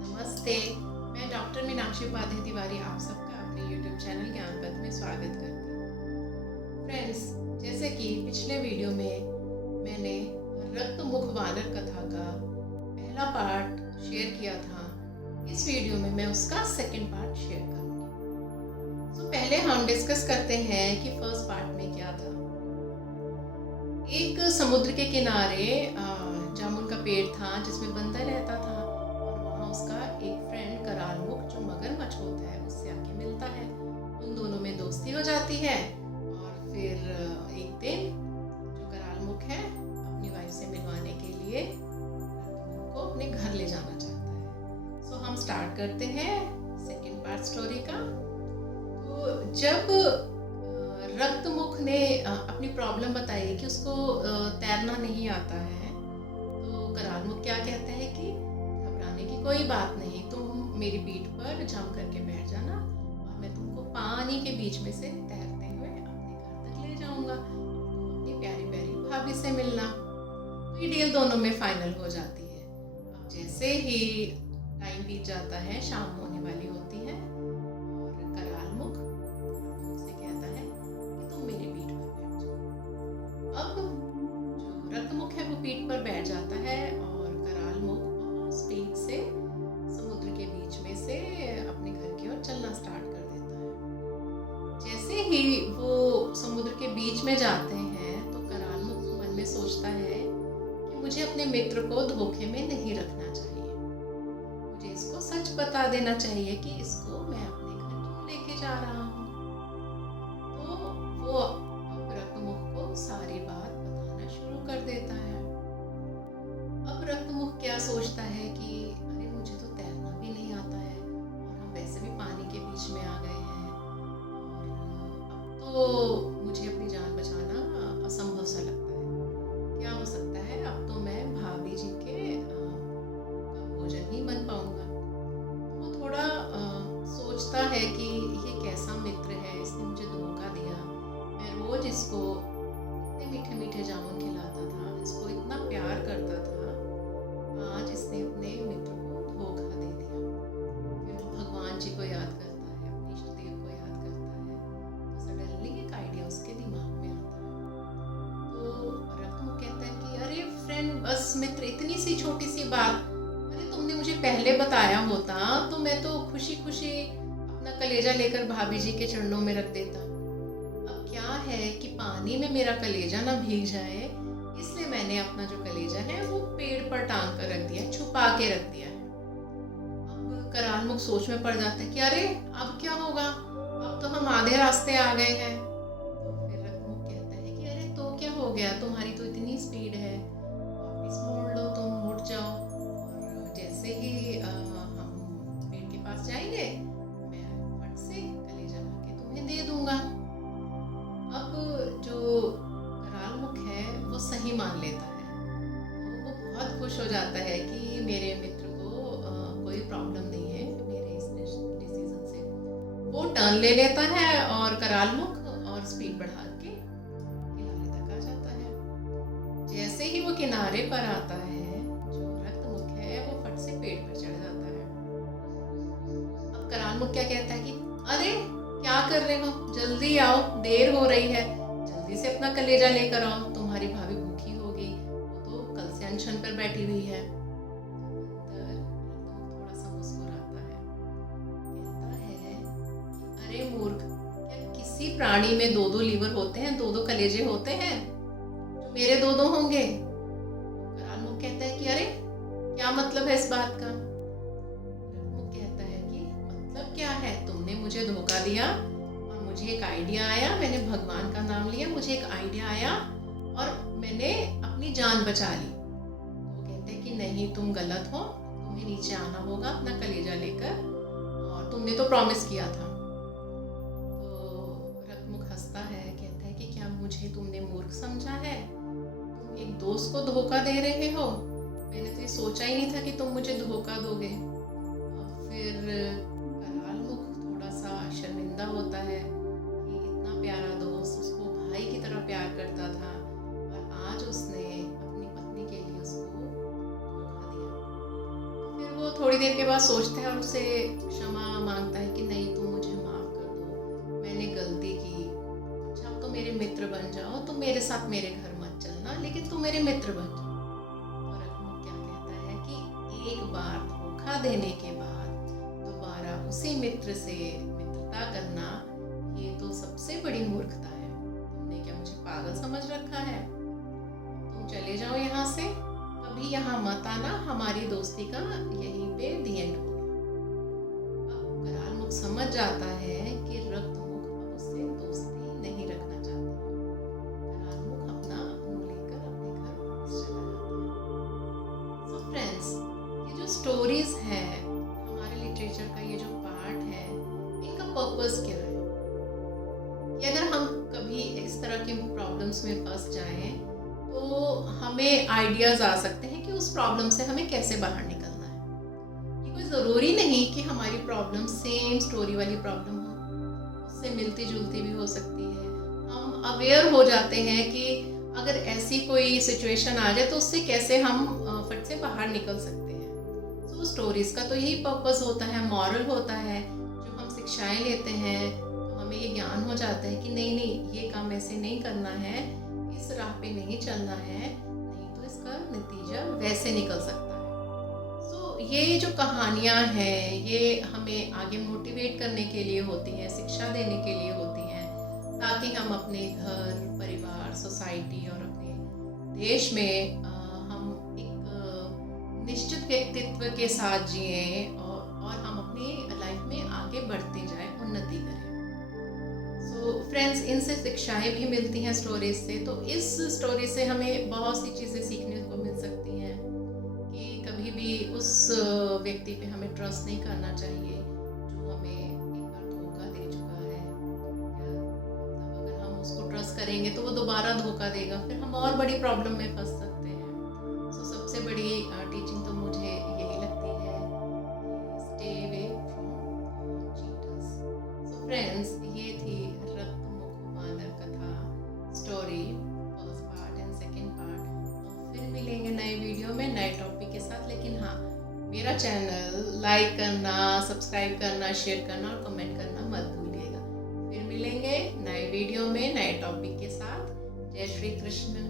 नमस्ते, मैं डॉक्टर मीनाक्षी उपाध्याय तिवारी आप सबका अपने यूट्यूब चैनल ज्ञान पथ में स्वागत करती हूँ। फ्रेंड्स, जैसे कि पिछले वीडियो में मैंने रक्त मुख वानर कथा का पहला पार्ट शेयर किया था, इस वीडियो में मैं उसका सेकंड पार्ट शेयर करूँगी। तो पहले हम डिस्कस करते हैं कि फर्स्ट पार्ट में क्या था। एक समुद्र के किनारे जामुन का पेड़ था जिसमें बंदर रहता था और वहाँ उसका एक फ्रेंड करालमुख जो मगरमच्छ होता है उससे आके मिलता है। उन दोनों में दोस्ती हो जाती है और फिर एक दिन जो करालमुख है अपनी वाइफ से मिलवाने के लिए को अपने घर ले जाना चाहता है। सो हम स्टार्ट करते हैं सेकेंड पार्ट स्टोरी का। तो जब रक्तमुख ने अपनी प्रॉब्लम बताई कि उसको तैरना नहीं आता है, तो करालमुख क्या कहते हैं कि घबराने की कोई बात नहीं, तुम मेरी पीठ पर जम करके बैठ जाना और मैं तुमको पानी के बीच में से तैरते हुए अपने घर तक ले जाऊंगा, अपनी प्यारी प्यारी भाभी से मिलना। तो ये डील दोनों में फाइनल हो जाती है। अब जैसे ही टाइम बीत जाता है, शाम होने वाली होती है और करालमुख से कहता है कि तुम मेरी पीठ पर बैठ जाओ। अब जो रक्तमुख है वो पीठ पर बैठ जाता है और करालमुख स्पीड से समुद्र के बीच में से अपने घर की ओर चलना स्टार्ट कर देता है। जैसे ही वो समुद्र के बीच में जाते हैं तो करालमुख मन में सोचता है कि मुझे अपने मित्र को धोखे में नहीं रखना चाहिए, मुझे इसको सच बता देना चाहिए कि इसको मैं अपने घर क्यों लेके जा रहा हूँ। तो वो रक्तमुख को सारी बात बताना शुरू कर देता है। अब रक्तमुख क्या सोचता है कि अरे मुझे तो तैरना भी नहीं आता है और हम वैसे भी पानी के बीच में आ गए हैं और अब तो मुझे अपनी जान बचाना असंभव सा लगता है। क्या हो सकता है, अब तो मैं भाभी जी के भोजन ही बन पाऊंगा। वो थोड़ा सोचता है कि ये कैसा मित्र है, इसने मुझे धोखा दिया। मैं रोज इसको इतने मीठे मीठे जामुन खिलाता था, इसको इतना प्यार करता था, आज इसने अपने मित्र को धोखा दे दिया। फिर वो भगवान जी को याद करता है, अपने इष्ट देव को याद करता है। तो सडनली एक आइडिया उसके दिमाग में आता है। तो रक्तमुख कहता है कि अरे फ्रेंड, बस मित्र, इतनी सी छोटी सी बात, अरे तुमने मुझे पहले बताया होता तो मैं तो खुशी खुशी अपना कलेजा लेकर भाभी जी के चरणों में रख देता। अब क्या है कि पानी में मेरा कलेजा ना भीग जाए, इसलिए मैंने अपना जो कलेजा है वो पेड़ पर टांग कर रख दिया, छुपा के रख दिया है। अब करालमुख सोच में पड़ जाता है कि अरे अब क्या होगा, अब तो हम आधे रास्ते आ गए हैं। तो फिर रक्तमुख कहता है कि अरे तो क्या हो गया, तुम्हारी तो इतनी स्पीड है, वापिस मोड़ लो, तुम मुड़ जाओ और जैसे ही हम पेड़ के पास जाएंगे मैं फट से कलेजा ला के तुम्हें दे दूंगा। अब जो करालमुख है वो सही मान लेता है, तो वो बहुत खुश हो जाता है कि मेरे मित्र को कोई प्रॉब्लम नहीं है मेरे इस डिसीजन से। वो टर्न ले लेता है और करालमुख और स्पीड बढ़ा के किनारे तक आ जाता है। जैसे ही वो किनारे पर आता है, जो रक्तमुख है वो फट से पेड़ पर चढ़ जाता है। अब करालमुख क्या कहता है कि अरे क्या कर रहे हो, जल्दी आओ, देर हो रही है, जल्दी से अपना कलेजा लेकर आओ, तुम्हारी भाभी भूखी होगी, वो तो कल से अनशन पर बैठी हुई है। थोड़ा सा मुस्कुराता है, कहता है कि अरे मूर्ख, क्या किसी प्राणी में दो दो लीवर होते हैं, दो दो कलेजे होते हैं, जो मेरे दो दो होंगे? करालमुख कहता है कि अरे क्या मतलब है इस बात का? रक्तमुख कहता है कि मतलब क्या है, तुमने मुझे धोखा दिया और मुझे एक आइडिया आया, मैंने भगवान का नाम लिया, मुझे एक आइडिया आया और मैंने अपनी जान बचा ली। वो कहते हैं कि नहीं, तुम गलत हो, तुम्हें नीचे आना होगा अपना कलेजा लेकर, और तुमने तो प्रॉमिस किया था। तो रक्तमुख हंसता है, कहता है कि क्या मुझे तुमने मूर्ख समझा है, तुम एक दोस्त को धोखा दे रहे हो, मैंने तो ये सोचा ही नहीं था कि तुम मुझे धोखा दोगे। और फिर करालमुख थोड़ा सा शर्मिंदा होता है कि इतना प्यारा दोस्त, उसको भाई की तरह प्यार करता था और आज उसने अपनी पत्नी के लिए उसको धोखा दिया। तो फिर वो थोड़ी देर के बाद सोचता है और उससे क्षमा मांगता है कि नहीं, तुम मुझे माफ़ कर दो, मैंने गलती की। अच्छा, अब तुम मेरे मित्र बन जाओ, तुम मेरे साथ मेरे घर मत चलना, लेकिन तुम मेरे मित्र बन जाओ। तो रत्न क्या कहता है कि एक बार धोखा देने के बाद दोबारा उसी मित्र से मित्रता करना, ये तो सबसे बड़ी मूर्खता है। तुमने क्या मुझे पागल समझ रखा है? तुम चले जाओ यहाँ से, कभी यहाँ मत आना, हमारी दोस्ती का यहीं पे दी एंड हो गया। अब करालमुख समझ जाता है कि रक्तमुख अब उससे दोस्ती नहीं रखना चाहता। करालमुख अपना मुंह लेकर अपने घर वापस चला जाता है। सो फ्रेंड्स, ये जो स्टोरीज है, हमारे लिटरेचर का ये जो पार्ट है, इनका पर्पस क्या है? कि अगर हम कभी इस तरह की प्रॉब्लम्स में फंस जाएं तो हमें आइडियाज़ आ सकते हैं कि उस प्रॉब्लम से हमें कैसे बाहर निकलना है। ये कोई ज़रूरी नहीं कि हमारी प्रॉब्लम सेम स्टोरी वाली प्रॉब्लम हो, उससे मिलती जुलती भी हो सकती है। हम अवेयर हो जाते हैं कि अगर ऐसी कोई सिचुएशन आ जाए तो उससे कैसे हम फट से बाहर निकल सकते हैं। तो स्टोरीज़ का तो यही पर्पस होता है, मॉरल होता है। जो हम शिक्षाएँ लेते हैं तो हमें ये ज्ञान हो जाता है कि नहीं नहीं, ये काम ऐसे नहीं करना है, इस राह पे नहीं चलना है, नहीं तो इसका नतीजा वैसे निकल सकता है। सो ये जो कहानियाँ हैं, ये हमें आगे मोटिवेट करने के लिए होती हैं, शिक्षा देने के लिए होती हैं, ताकि हम अपने घर, परिवार, सोसाइटी और अपने देश में हम एक निश्चित व्यक्तित्व के साथ जिएं और हम अपनी लाइफ में आगे बढ़ते जाएं, उन्नति करें। तो फ्रेंड्स, इनसे शिक्षाएं भी मिलती हैं स्टोरीज से। तो इस स्टोरी से हमें बहुत सी चीज़ें सीखने को मिल सकती हैं कि कभी भी उस व्यक्ति पे हमें ट्रस्ट नहीं करना चाहिए जो हमें एक बार धोखा दे चुका है। या मतलब अगर हम उसको ट्रस्ट करेंगे तो वो दोबारा धोखा देगा, फिर हम और बड़ी प्रॉब्लम में फंस सकते हैं। सो सबसे बड़ी टीचिंग तो मुझे यही लगती है, stay away from cheaters. So friends, ये थी story first part and second part. फिर मिलेंगे नए वीडियो में नए टॉपिक के साथ। लेकिन हाँ, मेरा चैनल लाइक करना, सब्सक्राइब करना, शेयर करना और कमेंट करना मत भूलिएगा। फिर मिलेंगे नए वीडियो में नए टॉपिक के साथ। जय श्री कृष्ण।